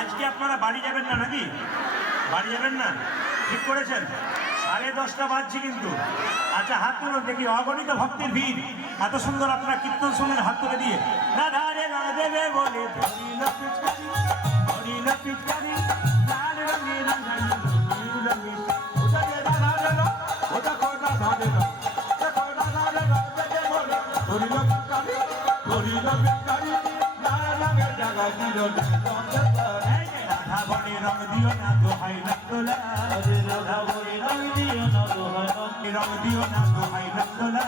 আজকে আপনারা বাড়ি যাবেন না নাকি? বাড়ি যাবেন না, ঠিক করেছেন? 10:30 বাজছে কিন্তু। আচ্ছা, হাত তুলুন দেখি। অগণিত ভক্তের ভিড়, এত সুন্দর আপনারা কীর্তন শুনলেন হাত তুলে দিয়ে। রাধা রে রাধেবে বলে ধরিল পিচকারি, ধরিল পিচকারি, লাল রঙে রাঙালি নীল রঙে। ওটা রে রাধা রে রা, ওটা কোটা ধারে রা, দেখো রাধা রে রাধেবে বলে ধরিল পিচকারি, ধরিল পিচকারি, লাল রঙে জাগা দিল রাধা বলে রং দিও না দোহাই নন্দলা, রাধা বলে রং দিও না দোহাই, রং দিও না দোহাই নন্দলা।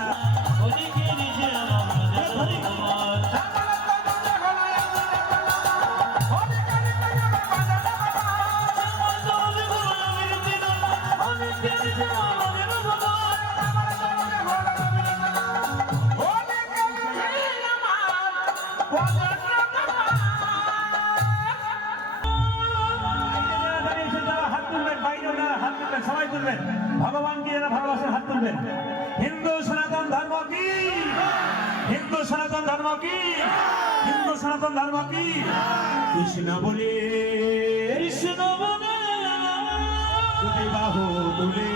সবাই তুলবেন, ভগবানকে যারা ভালোবাসেন হাত তুলবেন। হিন্দু সনাতন ধর্ম কি? হিন্দু সনাতন ধর্ম কি? হিন্দু সনাতন ধর্ম কি? কৃষ্ণ বলে, কৃষ্ণ বলে, দুটি বাহু তুলে